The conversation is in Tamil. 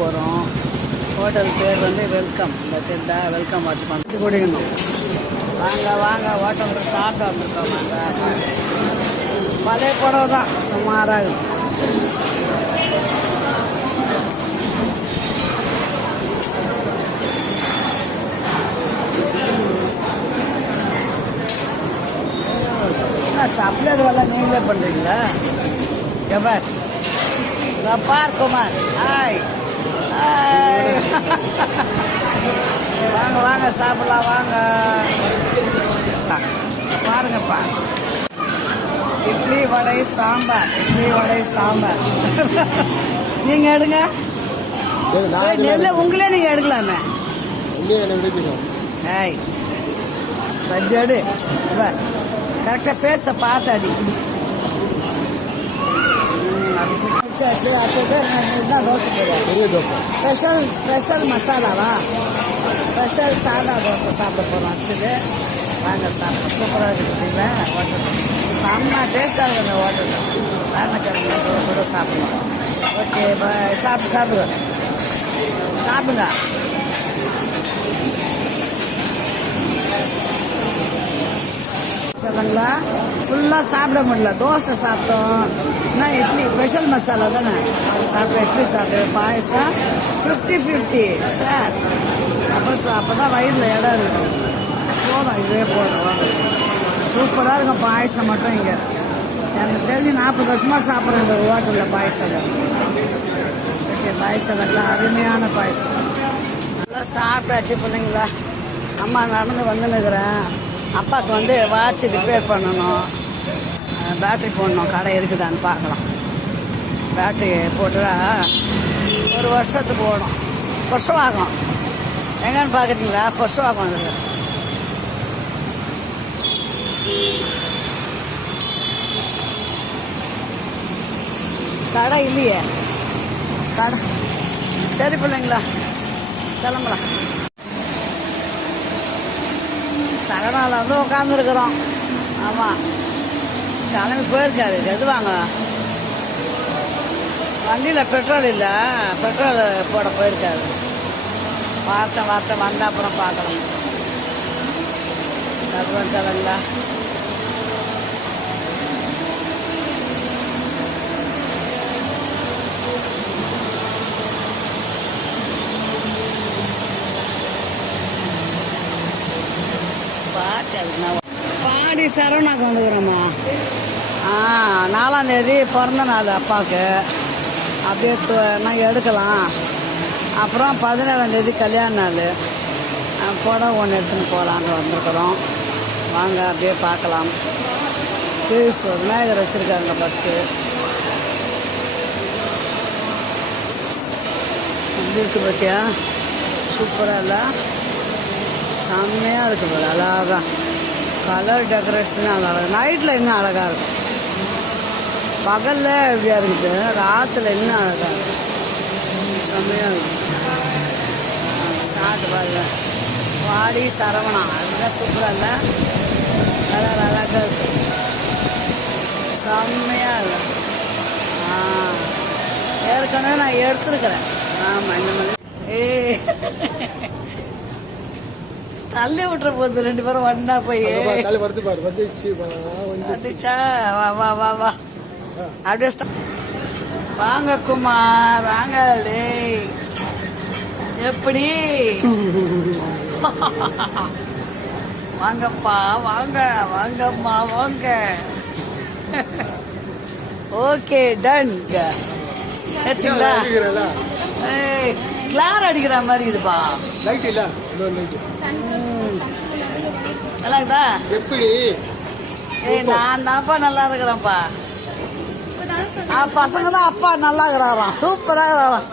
போகிறோம். ஹோட்டல் பேர் வந்து வெல்கம். இந்த சின்ன வெல்கம் வாட்ச் பண்ணி குடிக்கணும். வாங்க வாங்க ஹோட்டலில் சாப்பிட்டு வந்திருக்கோம். வாங்க பழைய புடவை தான் சுமாராக சப்ளை வேலை நீங்களே பண்ணுறீங்களா? எவர் பார் குமார் ஹாய் ஹாய் வாங்க வாங்க சாப்பிடலாம் வாங்க. பாருங்கப்பா இட்லி வடை சாம்பார், இட்லி வடை சாம்பார். நீங்கள் எடுங்க. நெல்லை உங்களே நீங்கள் எடுக்கலாமே. ஹாய் எடு கரெக்டாக ஃபேஸை பார்த்து அடி. அடுத்தது என்ன தோசை போடுவோம்? ஸ்பெஷல் மசாலாவா? ஸ்பெஷல் சாதா தோசை சாப்பிட போகிறோம். அடுத்தது வாங்க சாப்பிட சூப்பராக இருக்குதுங்களா? ஹோட்டல் செம்ம டேஸ்டாக இருக்குது இந்த ஹோட்டலில். வேணக்கிழங்கு தோசை சாப்பிடலாம். Okay bye. சாப்பிடுங்க சொல்லுங்களா? ஃபுல்லாக சாப்பிட முடியல. தோசை சாப்பிட்டோம், என்ன இட்லி ஸ்பெஷல் மசாலா தானே, அது சாப்பிட்டோம். இட்லி சாப்பிட்டோம், பாயசம் 50-50 ஷேர். அப்போ தான் வயிறில் இடம் இருக்கும். போதும், இதே போதும். சூப்பராக இருக்கும் பாயசம் மட்டும். இங்கே எனக்கு தெரிஞ்சு 40 வருஷமாக சாப்பிட்றேன் இந்த ஹோட்டலில் பாயசம். ஓகே பாயசம்லாம் அருமையான பாயசம். நல்லா சாப்பிட்டாச்சு பிள்ளைங்களா. அம்மா நடந்து வந்துன்னுக்குறேன். அப்பாவுக்கு வந்து வாட்ச் ரிப்பேர் பண்ணணும், பேட்ரி போடணும். கடை இருக்குதான்னு பார்க்கலாம். பேட்ரி போட்டுட்டா 1 வருஷத்துக்கு ஓடும். பொஷவாகம் எங்கன்னு பார்க்குறீங்களா? பொஷவாகம் வந்துருக்கு. கடை இல்லையே. கடை சரி பிள்ளைங்களா, கிளம்பலாம். சரணாவில் வந்து உட்காந்துருக்குறோம். ஆமாம், கிளம்பி போயிருக்காரு. எது வாங்க வண்டியில் பெட்ரோல் இல்லை, பெட்ரோல் போட போயிருக்காரு. வார்த்தை வந்த அப்புறம் பார்க்கலாம். அப்புறம் சொல்லுங்களா? பாடி சரவணாக்கு வந்துக்கிறோம்மா. 4ஆம் தேதி பிறந்த நாள் அப்பாவுக்கு. அப்படியே நாங்கள் எடுக்கலாம். அப்புறம் 17ஆம் தேதி கல்யாண நாள். புடவை ஒன்று எடுத்துன்னு போகலான்னு வந்திருக்கிறோம். வாங்க அப்படியே பார்க்கலாம். விநாயகர் வச்சுருக்காங்க ஃபஸ்ட்டு. எப்படி இருக்கு பார்த்தியா? சூப்பராக இல்லை? செம்மையாக இருக்குது போல. அழகாக கலர் டெக்கரேஷன் அழகாக. நைட்டில் இன்னும் அழகாக இருக்கும். பகலில் எப்படியா இருக்குது, ராத்தில் இன்னும் அழகாக இருக்கும். செம்மையாக இருக்குது. ஸ்டார்ட் பாருங்க. வாடி சரவணா, அதுதான் சூப்பராக இல்லை? கலர் அழகாக இருக்குது. செம்மையாக இல்லை? ஏற்கனவே நான் எடுத்துருக்கிறேன். ஆமாம், இந்த மாதிரி தள்ளி விட்டுற போகுது. 2 பேரும் ஒன்னா போய் வந்துச்சா? வா வா வா வா அப்படியே வாங்க குமார் வாங்க. எப்படி வாங்கப்பா வாங்க, வாங்கம்மா வாங்க. Okay done. ஏற்றுங்களா? கிளார் அடிக்கிற மாதிரி இதுப்பா. லைட் இல்ல, நல்லா இருக்குதா? எப்படி? நான் தான்ப்பா நல்லா இருக்கிறேன்ப்பா. பசங்க தான் அப்பா நல்லா இருக்கிறாராம். சூப்பராக இருக்கிறாராம்.